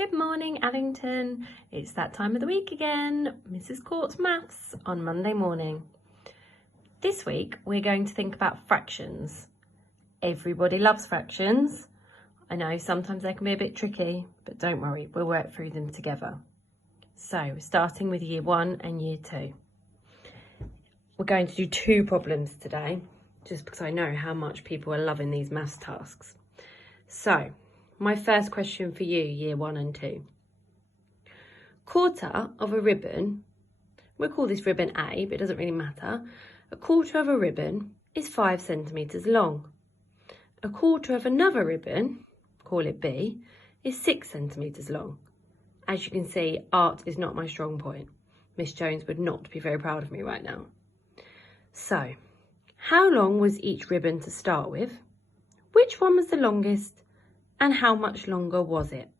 Good morning, Allington. It's that time of the week again, Mrs. Court's Maths on Monday morning. This week, we're going to think about fractions. Everybody loves fractions. I know sometimes they can be a bit tricky, but don't worry, we'll work through them together. So, we're starting with year 1 and year 2. We're going to do 2 problems today, just because I know how much people are loving these maths tasks. So, my first question for you, year 1 and 2. Quarter of a ribbon, we'll call this ribbon A, but it doesn't really matter. A quarter of a ribbon is 5 centimetres long. A quarter of another ribbon, call it B, is 6 centimetres long. As you can see, art is not my strong point. Miss Jones would not be very proud of me right now. So, how long was each ribbon to start with? Which one was the longest? And how much longer was it?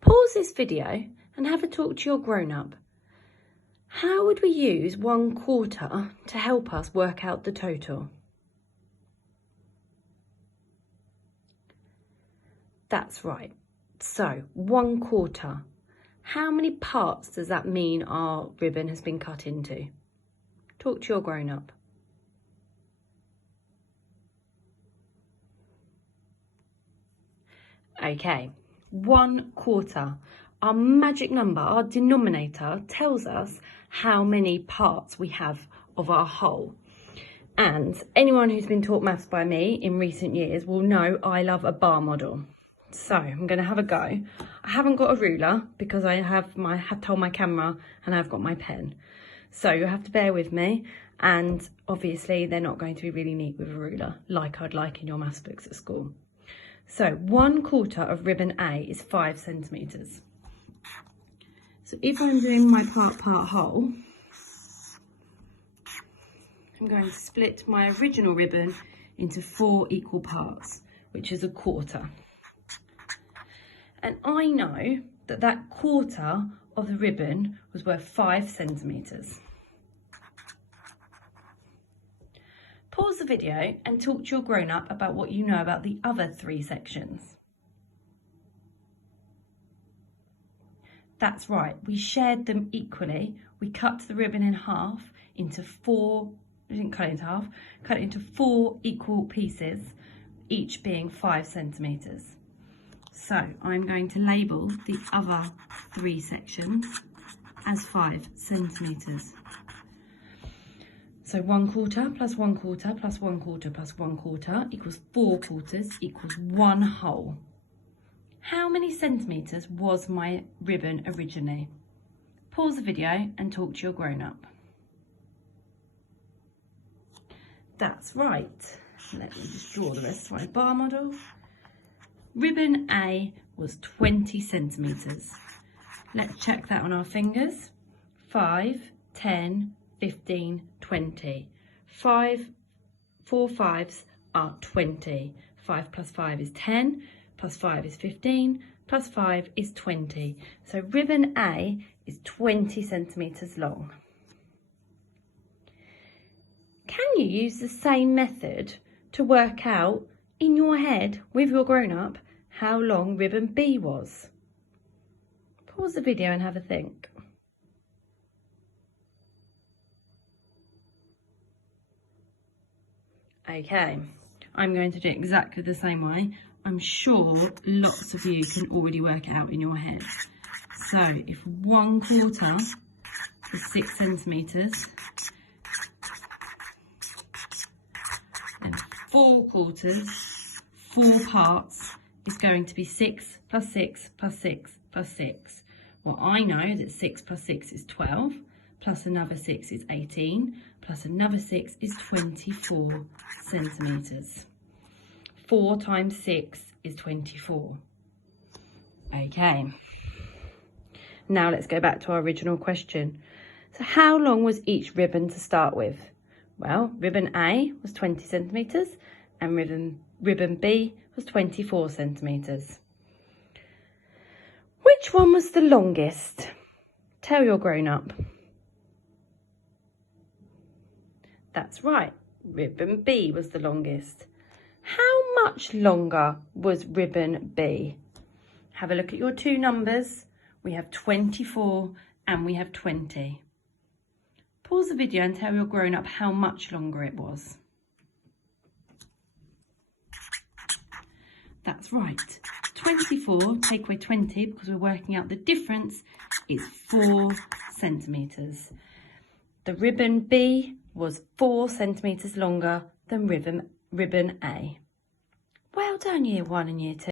Pause this video and have a talk to your grown-up. How would we use 1/4 to help us work out the total? That's right. So, 1/4. How many parts does that mean our ribbon has been cut into? Talk to your grown-up. Okay, 1/4. Our magic number, our denominator, tells us how many parts we have of our whole. And anyone who's been taught maths by me in recent years will know I love a bar model. So I'm going to have a go. I haven't got a ruler because I have told my camera and I've got my pen. So you'll have to bear with me. And obviously they're not going to be really neat with a ruler like I'd like in your maths books at school. So 1/4 of ribbon A is 5 centimetres. So if I'm doing my part whole, I'm going to split my original ribbon into 4 equal parts, which is 1/4. And I know that that quarter of the ribbon was worth 5 centimetres. Pause the video and talk to your grown-up about what you know about the other 3 sections. That's right, we shared them equally. We cut the ribbon in half into 4, we didn't cut it into half, cut it into 4 equal pieces, each being 5 centimetres. So I'm going to label the other 3 sections as 5 centimetres. So 1/4 plus 1/4 plus 1/4 plus 1/4 equals 4/4 equals 1 whole. How many centimetres was my ribbon originally? Pause the video and talk to your grown-up. That's right. Let me just draw the rest of my bar model. Ribbon A was 20 centimetres. Let's check that on our fingers. 5, 10, 15, 20. 4 5s are 20. 5 plus 5 is 10, plus 5 is 15, plus 5 is 20. So ribbon A is 20 centimetres long. Can you use the same method to work out in your head with your grown-up how long ribbon B was? Pause the video and have a think. Okay, I'm going to do it exactly the same way. I'm sure lots of you can already work it out in your head. So if 1/4 is 6 centimetres, then 4/4, 4 parts, is going to be 6 plus 6 plus 6 plus 6. Well, I know that 6 plus 6 is 12, plus another 6 is 18, plus another 6 is 24 centimetres. 4 times 6 is 24. Okay. Now let's go back to our original question. So how long was each ribbon to start with? Well, ribbon A was 20 centimetres and ribbon B was 24 centimetres. Which one was the longest? Tell your grown-up. That's right, ribbon B was the longest. How much longer was ribbon B? Have a look at your two numbers. We have 24 and we have 20. Pause the video and tell your grown-up how much longer it was. That's right. 24, take away 20, because we're working out the difference, is 4 centimetres. The ribbon B was 4 centimetres longer than ribbon A. Well done, Year 1 and Year 2.